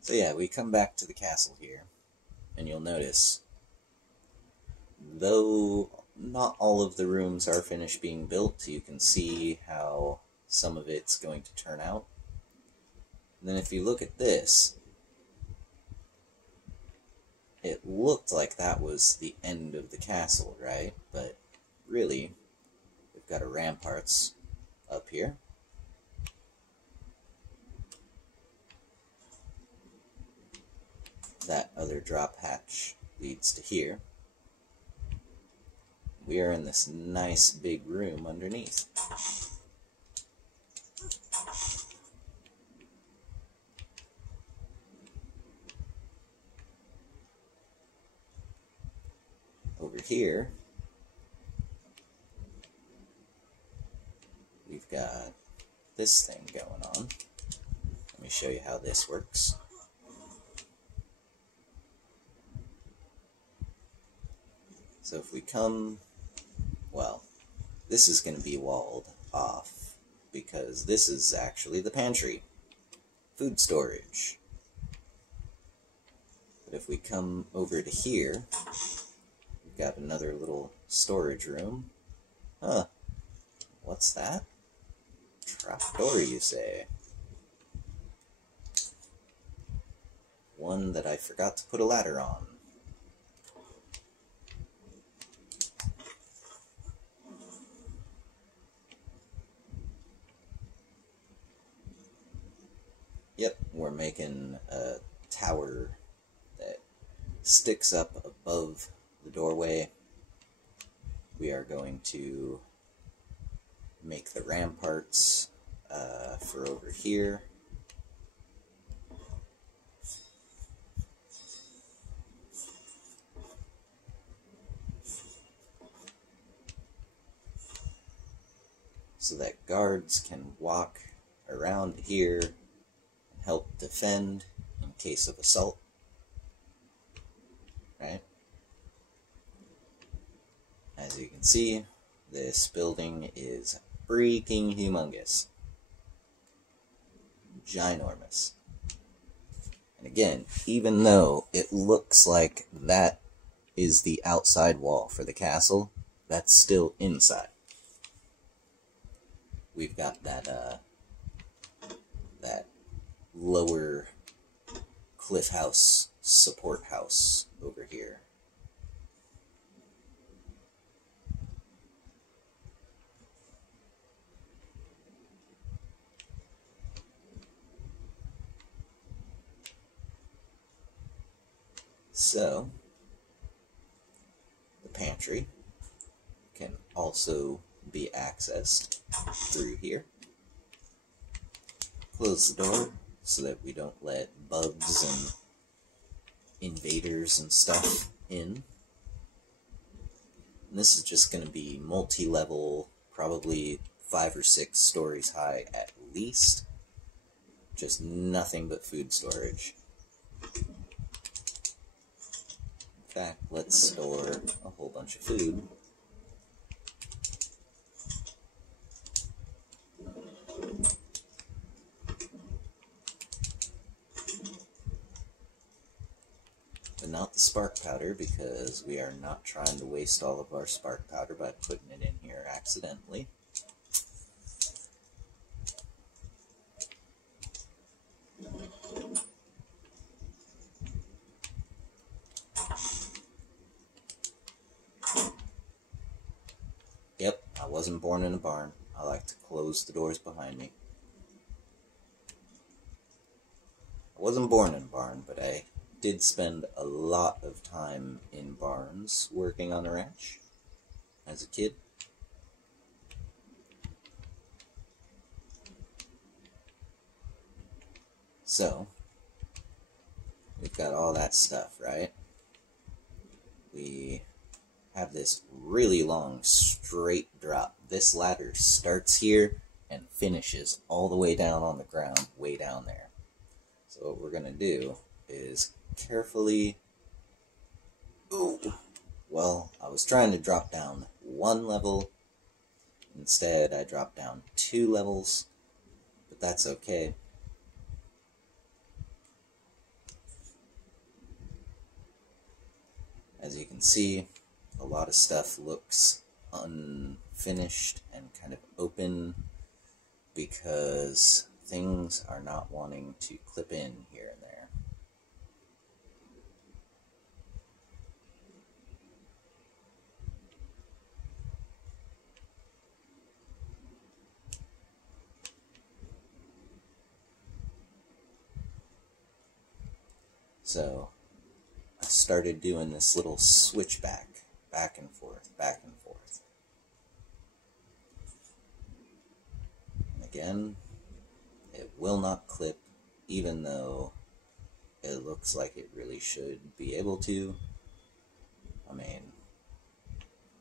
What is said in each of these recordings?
So yeah, we come back to the castle here, and you'll notice, though not all of the rooms are finished being built, you can see how some of it's going to turn out. And then if you look at this, it looked like that was the end of the castle, right? But really, we've got our ramparts up here. That other drop hatch leads to here. We are in this nice big room underneath. Over here, we've got this thing going on. Let me show you how this works. So if we come, well, this is going to be walled off because this is actually the pantry, food storage. But if we come over to here, we've got another little storage room. Huh, what's that? Trapdoor, you say? One that I forgot to put a ladder on. Yep, we're making a tower that sticks up above the doorway. We are going to make the ramparts for over here. So that guards can walk around here and help defend in case of assault. Right? As you can see, this building is freaking humongous. Ginormous. And again, even though it looks like that is the outside wall for the castle, that's still inside. We've got that lower cliff house, support house over here. So, the pantry can also be accessed through here. Close the door so that we don't let bugs and invaders and stuff in. And this is just going to be multi-level, probably 5 or 6 stories high at least. Just nothing but food storage. In fact, let's store a whole bunch of food. But not the spark powder, because we are not trying to waste all of our spark powder by putting it in here accidentally. Yep, I wasn't born in a barn. I like to close the doors behind me. I wasn't born in a barn, but I did spend a lot of time in barns working on the ranch as a kid. So, we've got all that stuff, right? We have this really long straight drop. This ladder starts here and finishes all the way down on the ground, way down there. So what we're going to do is carefully... Ooh! Well, I was trying to drop down 1 level. Instead, I dropped down 2 levels, but that's okay. As you can see, a lot of stuff looks unfinished and kind of open because things are not wanting to clip in here and there. So I started doing this little switchback, back and forth, back and forth. And again, it will not clip, even though it looks like it really should be able to. I mean,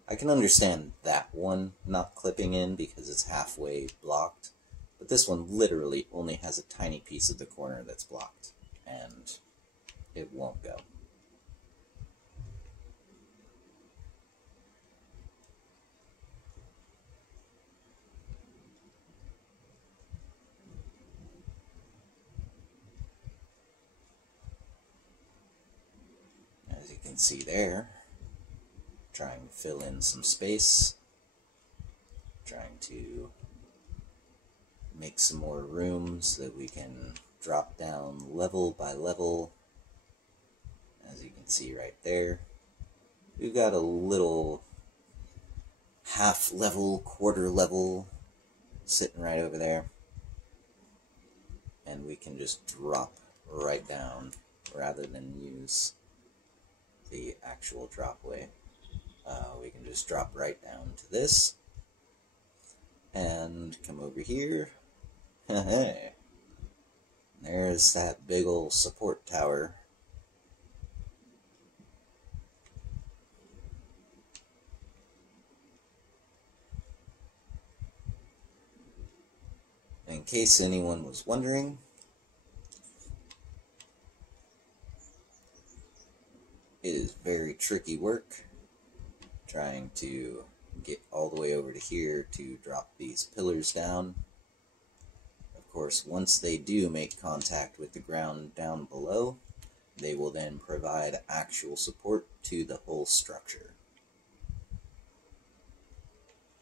I can understand that one not clipping in because it's halfway blocked, but this one literally only has a tiny piece of the corner that's blocked, and it won't go. As you can see there, trying to fill in some space, trying to make some more room so that we can drop down level by level. As you can see right there, we've got a little half level, quarter level sitting right over there, and we can just drop right down rather than use the actual dropway. We can just drop right down to this and come over here. Hey, there's that big old support tower. In case anyone was wondering, it is very tricky work trying to get all the way over to here to drop these pillars down. Of course, once they do make contact with the ground down below, they will then provide actual support to the whole structure.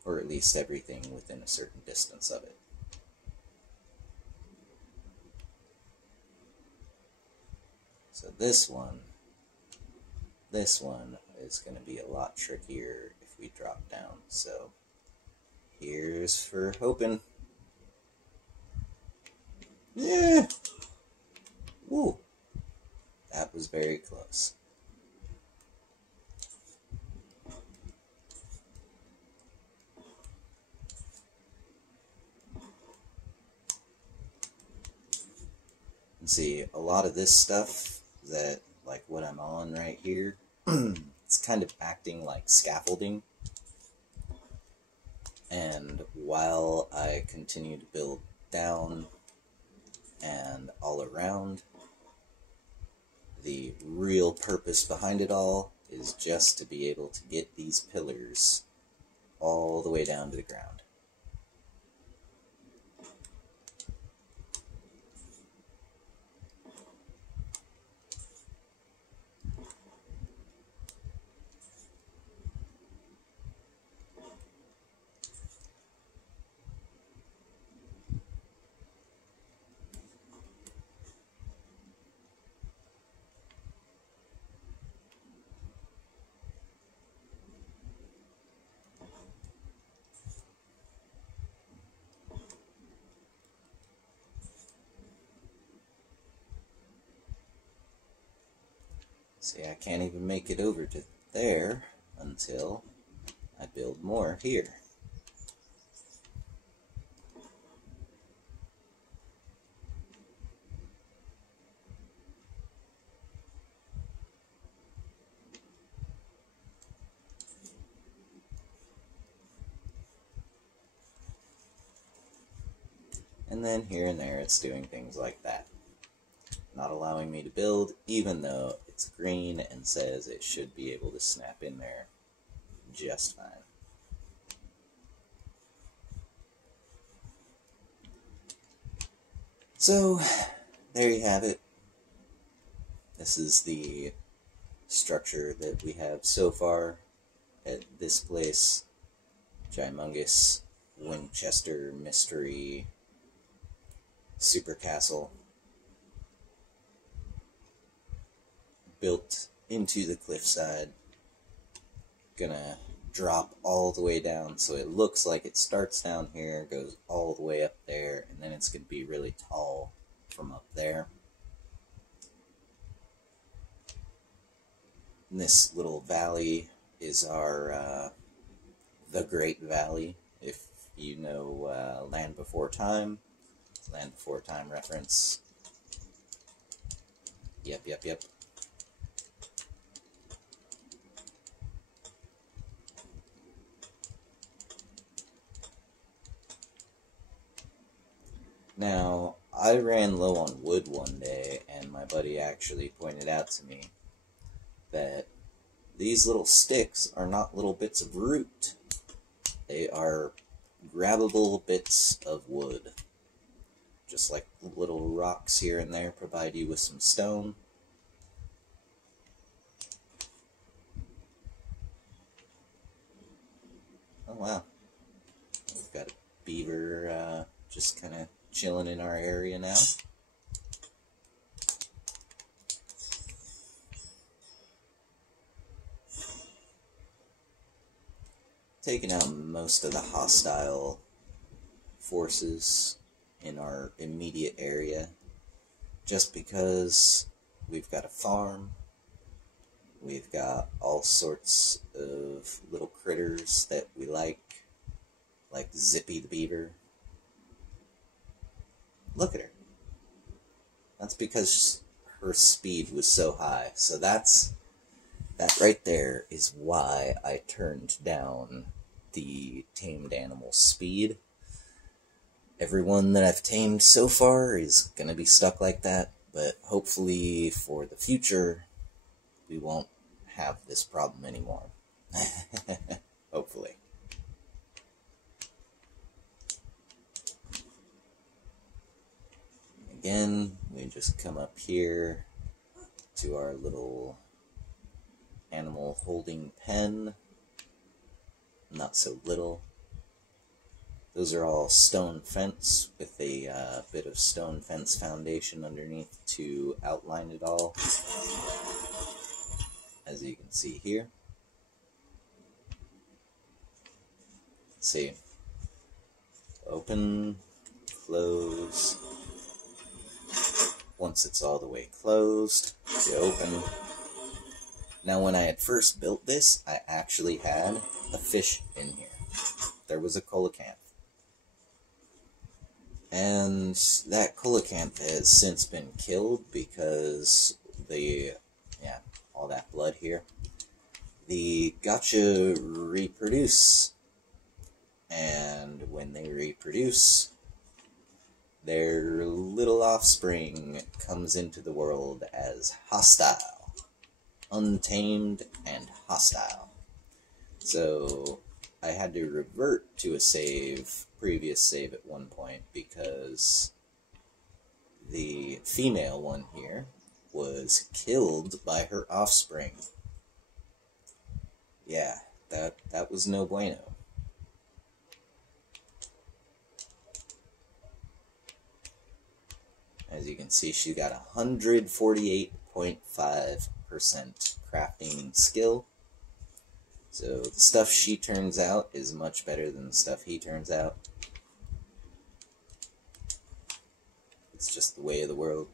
Or at least everything within a certain distance of it. So this one is going to be a lot trickier if we drop down. So here's for hoping. Yeah. Woo. That was very close. And see, a lot of this stuff that, like what I'm on right here, it's kind of acting like scaffolding. And while I continue to build down and all around, the real purpose behind it all is just to be able to get these pillars all the way down to the ground. See, I can't even make it over to there until I build more here. And then here and there it's doing things like that. Not allowing me to build, even though it's green and says it should be able to snap in there just fine. So, there you have it. This is the structure that we have so far at this place. Gymongous Winchester Mystery Super Castle. Built into the cliffside. Gonna drop all the way down, so it looks like it starts down here, goes all the way up there, and then it's gonna be really tall from up there. And this little valley is our the Great Valley. If you know Land Before Time, Land Before Time reference. Yep. Now, I ran low on wood one day, and my buddy actually pointed out to me that these little sticks are not little bits of root. They are grabbable bits of wood. Just like little rocks here and there provide you with some stone. Oh wow. We've got a beaver just kind of chilling in our area now. Taking out most of the hostile forces in our immediate area, just because we've got a farm, we've got all sorts of little critters that we like Zippy the beaver. Look at her. That's because her speed was so high. So that right there is why I turned down the tamed animal speed. Everyone that I've tamed so far is going to be stuck like that, but hopefully for the future, we won't have this problem anymore. Hopefully. Again, we just come up here to our little animal holding pen. Not so little. Those are all stone fence with a bit of stone fence foundation underneath to outline it all, as you can see here. Let's see. Open, close. Once it's all the way closed, you open. Now when I had first built this, I actually had a fish in here. There was a coelacanth. And that coelacanth has since been killed because all that blood here. The gotcha reproduce. And when they reproduce, their little offspring comes into the world as hostile. Untamed and hostile. So I had to revert to a previous save at one point, because the female one here was killed by her offspring. Yeah, that was no bueno. As you can see, she got 148.5% crafting skill. So the stuff she turns out is much better than the stuff he turns out. It's just the way of the world.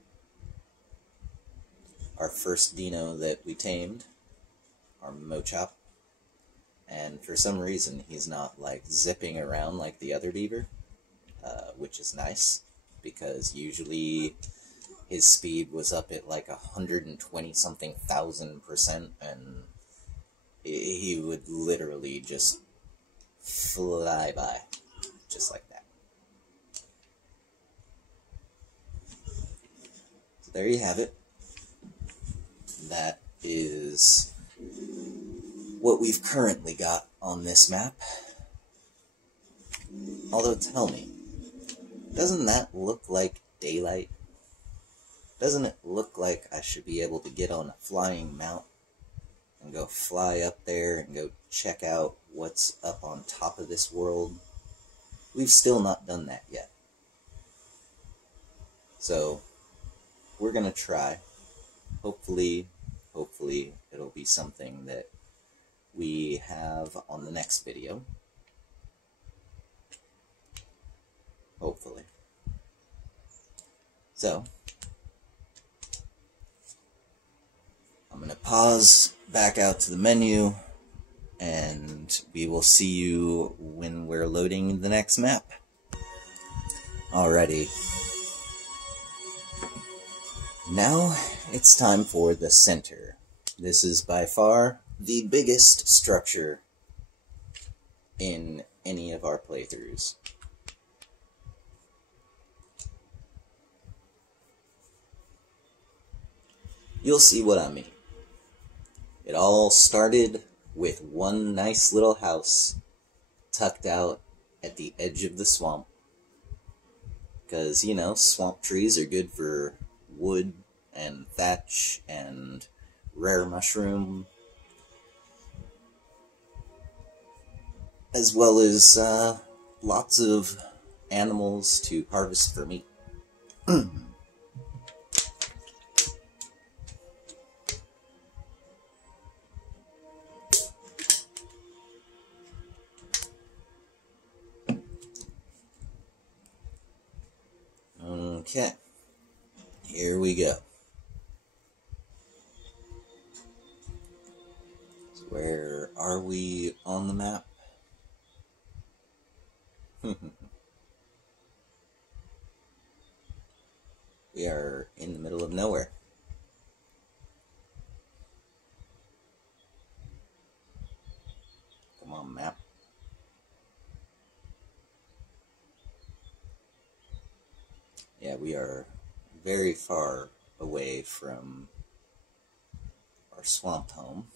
Our first dino that we tamed, our Mochop, and for some reason he's not like zipping around like the other beaver, which is nice, because usually his speed was up at like 120-something thousand %, and he would literally just fly by, just like that. So there you have it. That is what we've currently got on this map. Although, tell me, doesn't that look like daylight? Doesn't it look like I should be able to get on a flying mount and go fly up there and go check out what's up on top of this world. We've still not done that yet. So, we're gonna try. Hopefully it'll be something that we have on the next video. Hopefully. So, I'm going to pause, back out to the menu, and we will see you when we're loading the next map. Alrighty. Now it's time for the center. This is by far the biggest structure in any of our playthroughs. You'll see what I mean. It all started with one nice little house tucked out at the edge of the swamp. Because, you know, swamp trees are good for wood and thatch and rare mushroom, as well as lots of animals to harvest for meat. Okay, here we go. So where are we on the map? We are in the middle of nowhere. Come on, map. Yeah, we are very far away from our swamp home.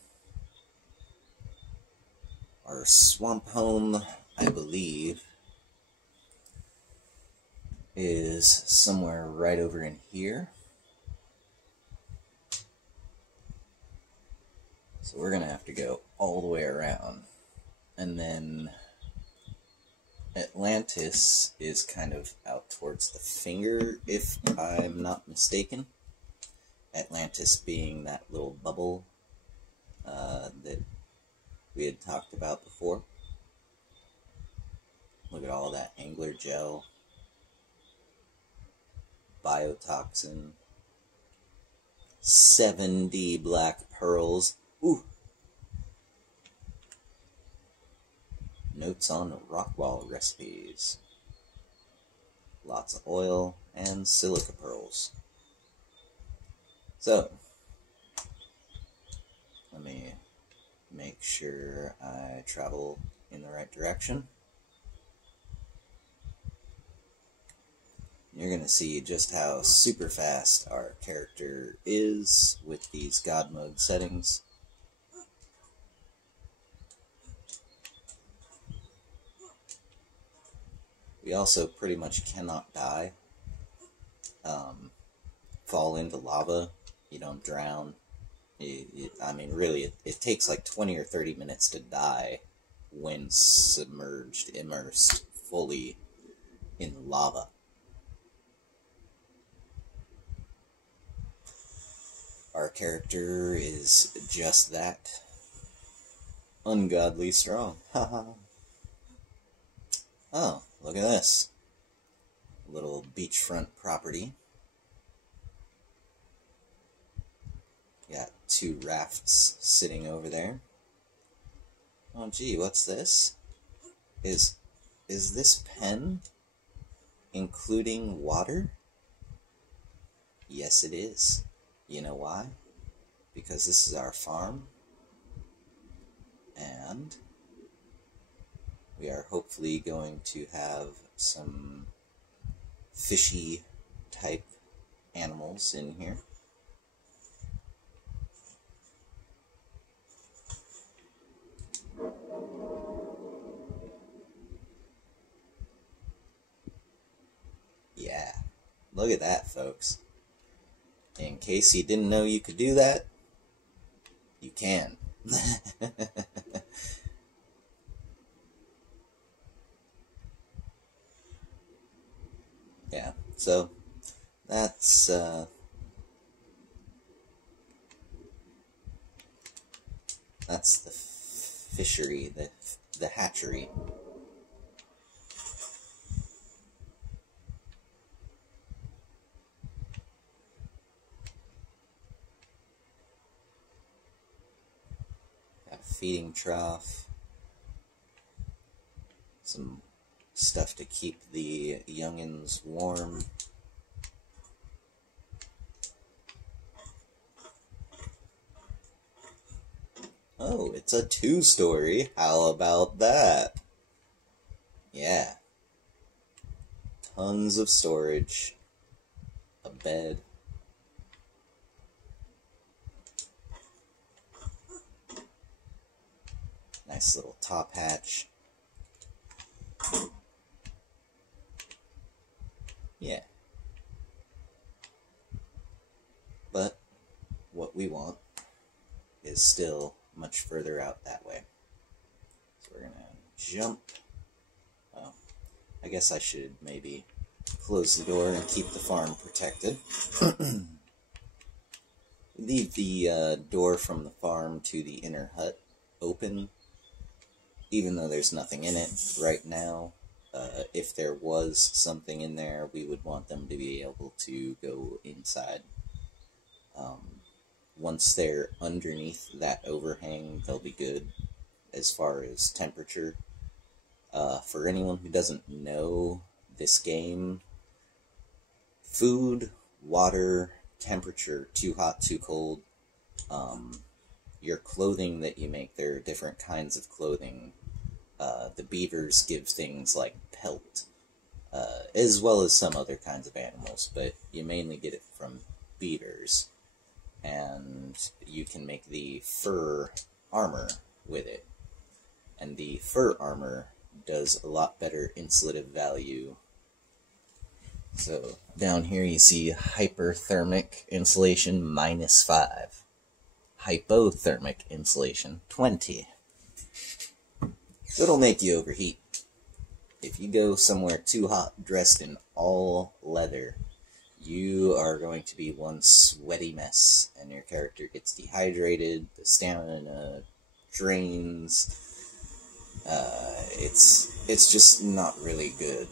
Our swamp home, I believe, is somewhere right over in here. So we're gonna have to go all the way around. And then Atlantis is kind of out towards the finger, if I'm not mistaken. Atlantis being that little bubble that we had talked about before. Look at all that angler gel, biotoxin, 70 black pearls. Ooh! Notes on rockwall recipes. Lots of oil and silica pearls. So, let me make sure I travel in the right direction. You're going to see just how super fast our character is with these God mode settings. We also pretty much cannot die. Fall into lava, you don't drown. I mean, really, it takes like 20 or 30 minutes to die when submerged, immersed fully in lava. Our character is just that. Ungodly strong. Haha. Oh, look at this. Little beachfront property. Got two rafts sitting over there. Oh gee, what's this? Is this pen including water? Yes, it is. You know why? Because this is our farm. And we are hopefully going to have some fishy type animals in here. Yeah, look at that, folks. In case you didn't know you could do that, you can. Yeah, so that's the fishery, the hatchery. Got a feeding trough, some stuff to keep the youngins warm. Oh, it's a 2-story. How about that? Yeah. Tons of storage. A bed. Nice little top hatch. Yeah. But what we want is still much further out that way. So we're gonna jump. Oh, I guess I should maybe close the door and keep the farm protected. Leave the door from the farm to the inner hut open, even though there's nothing in it right now. If there was something in there, we would want them to be able to go inside. Once they're underneath that overhang, they'll be good as far as temperature. For anyone who doesn't know this game, food, water, temperature, too hot, too cold, your clothing that you make, there are different kinds of clothing. The beavers give things like pelt, as well as some other kinds of animals, but you mainly get it from beavers. And you can make the fur armor with it. And the fur armor does a lot better insulative value. So down here you see hyperthermic insulation -5. Hypothermic insulation 20. So it'll make you overheat. If you go somewhere too hot dressed in all leather, you are going to be one sweaty mess, and your character gets dehydrated, the stamina drains. It's just not really good.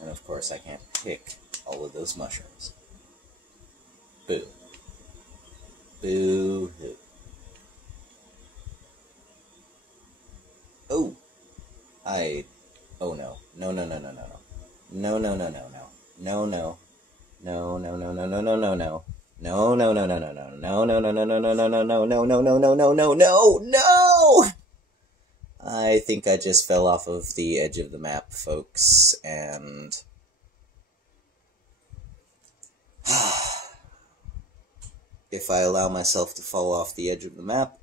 And of course I can't pick all of those mushrooms. Boo. Boo-hoo. Oh! Oh no. No, no, no, no, no, no. No, no, no, no, no. No, no. No, no, no, no, no, no, no, no. No, no, no, no, no, no. No, no, no, no, no, no, no, no, no, no, no, no, no, no, no, no, no! I think I just fell off of the edge of the map, folks, and... if I allow myself to fall off the edge of the map,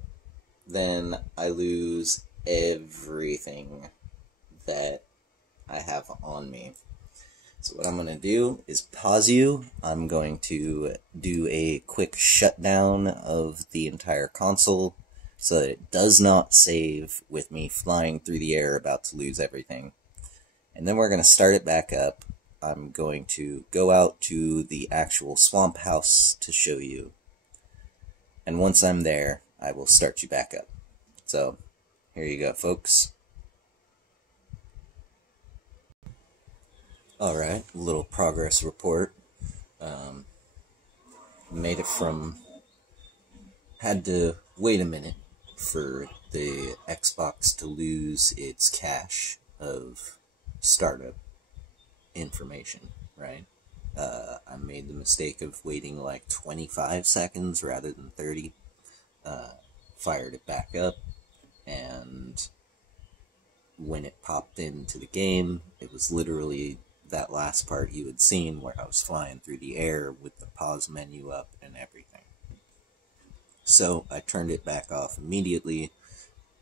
then I lose everything that I have on me. So what I'm going to do is pause you. I'm going to do a quick shutdown of the entire console so that it does not save with me flying through the air about to lose everything. And then we're going to start it back up. I'm going to go out to the actual swamp house to show you. And once I'm there, I will start you back up. So, here you go, folks. Alright, little progress report. Made it from... Had to wait a minute for the Xbox to lose its cache of startup information, right? I made the mistake of waiting like 25 seconds rather than 30. Fired it back up, and when it popped into the game, it was literally that last part you had seen where I was flying through the air with the pause menu up and everything. So I turned it back off immediately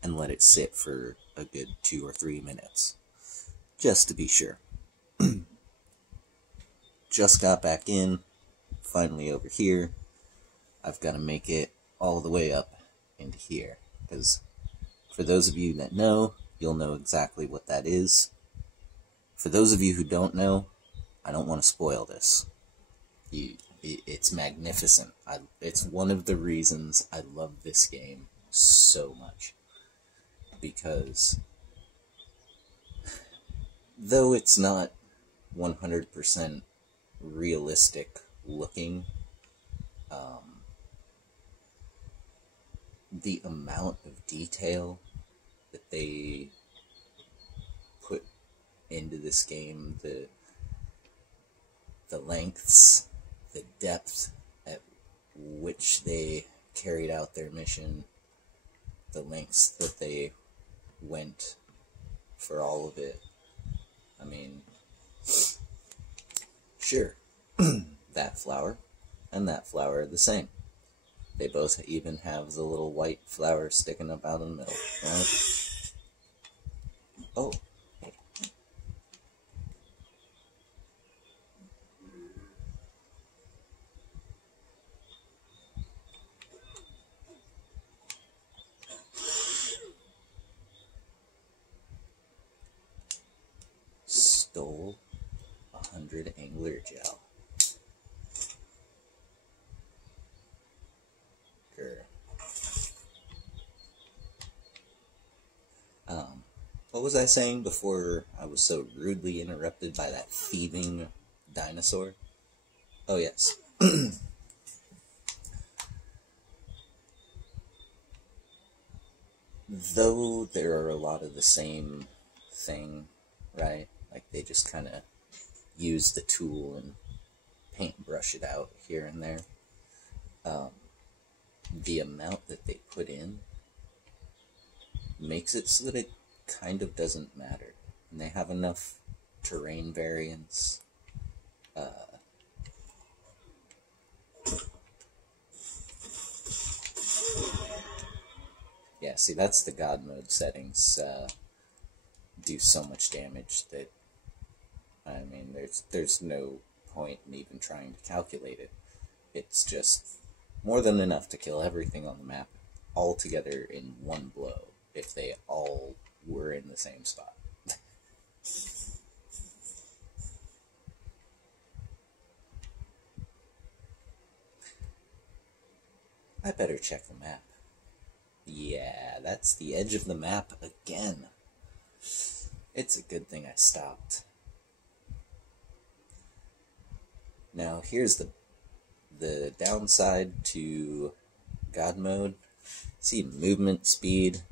and let it sit for a good 2 or 3 minutes, just to be sure. Just got back in, finally over here. I've got to make it all the way up into here. Because for those of you that know, you'll know exactly what that is. For those of you who don't know, I don't want to spoil this. It's magnificent. It's one of the reasons I love this game so much. Because though it's not 100% realistic looking, the amount of detail that they put into this game, the lengths, the depth at which they carried out their mission, the lengths that they went for all of it. I mean, sure, that flower and that flower are the same. They both even have the little white flower sticking up out in the middle, right? Oh. Stole 100 angler gel. What was I saying before I was so rudely interrupted by that thieving dinosaur? Oh, yes. Though there are a lot of the same thing, right? Like, they just kind of use the tool and paintbrush it out here and there. The amount that they put in makes it so that it kind of doesn't matter. And they have enough terrain variance. Yeah, see, that's the God mode settings. Do so much damage that, I mean, there's no point in even trying to calculate it. It's just more than enough to kill everything on the map all together in one blow if they all were in the same spot. I better check the map. Yeah, that's the edge of the map again. It's a good thing I stopped. Now, here's the downside to God mode. See, movement speed,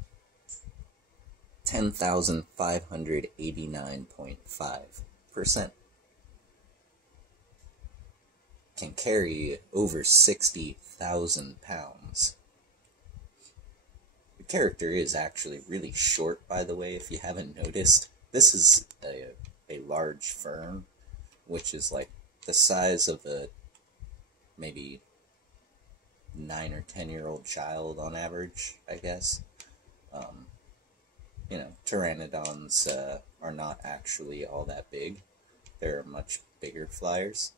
10,589.5%. Can carry over 60,000 pounds. The character is actually really short, by the way, if you haven't noticed. This is a large fern, which is like the size of a maybe 9 or 10-year-old child on average, I guess. You know, pteranodons are not actually all that big. They're much bigger flyers.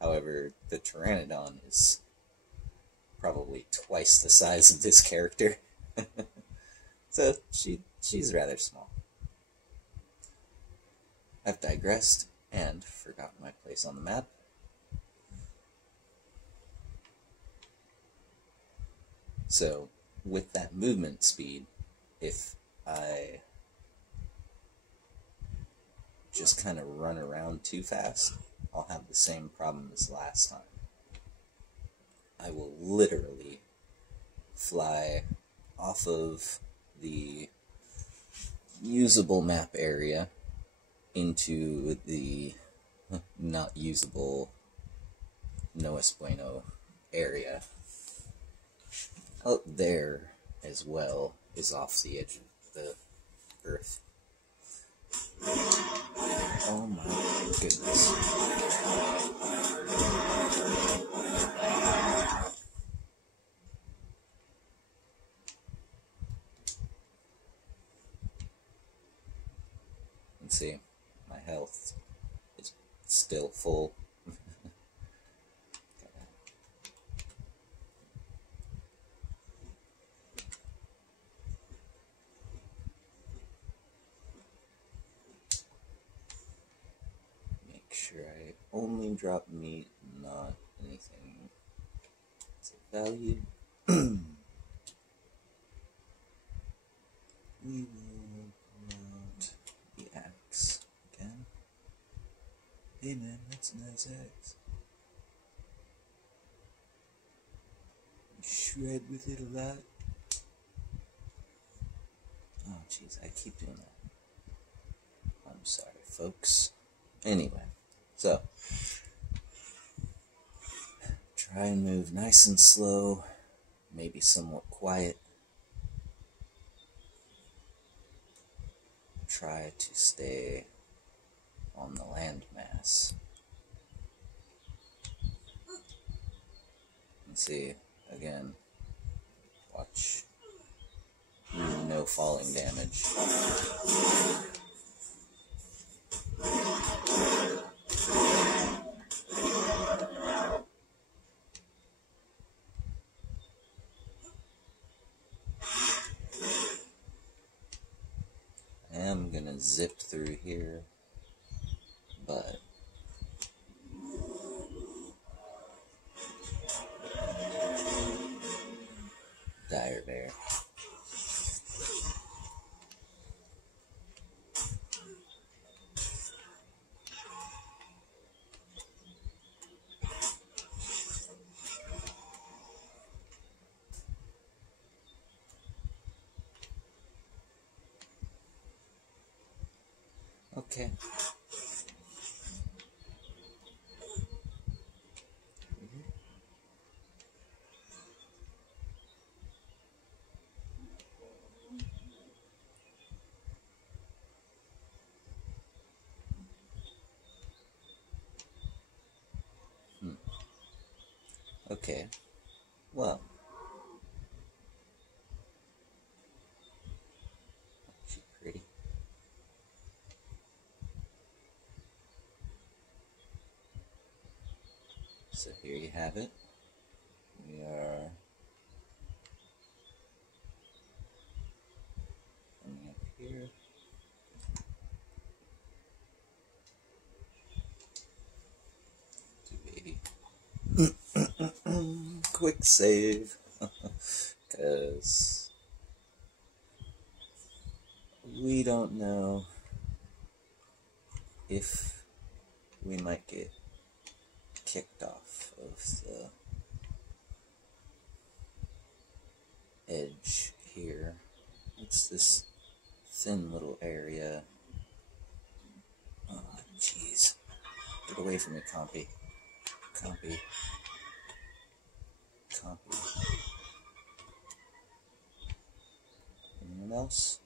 However, the pteranodon is probably twice the size of this character. So she's rather small. I've digressed and forgotten my place on the map. So, with that movement speed, if I just kind of run around too fast, I'll have the same problem as last time. I will literally fly off of the usable map area into the not usable No Es Bueno area. Out there as well is off the edge of the earth. Oh my goodness. Let's see, my health is still full. raindrop meat, not anything. Is it valued? We will pull out the axe again. Hey man, that's a nice axe. You shred with it a lot. Oh jeez, I keep doing that. I'm sorry, folks. Anyway, so try and move nice and slow, maybe somewhat quiet. Try to stay on the landmass. And see, again, watch. No falling damage. I am gonna zip through here, but dire bear. Okay. Okay. Well. She's pretty. So here you have it. We are coming up here. Quick save, because we don't know if we might get kicked off of the edge here. It's this thin little area. Oh, jeez. Get away from me, Compy. Compy. Compy. Anyone else?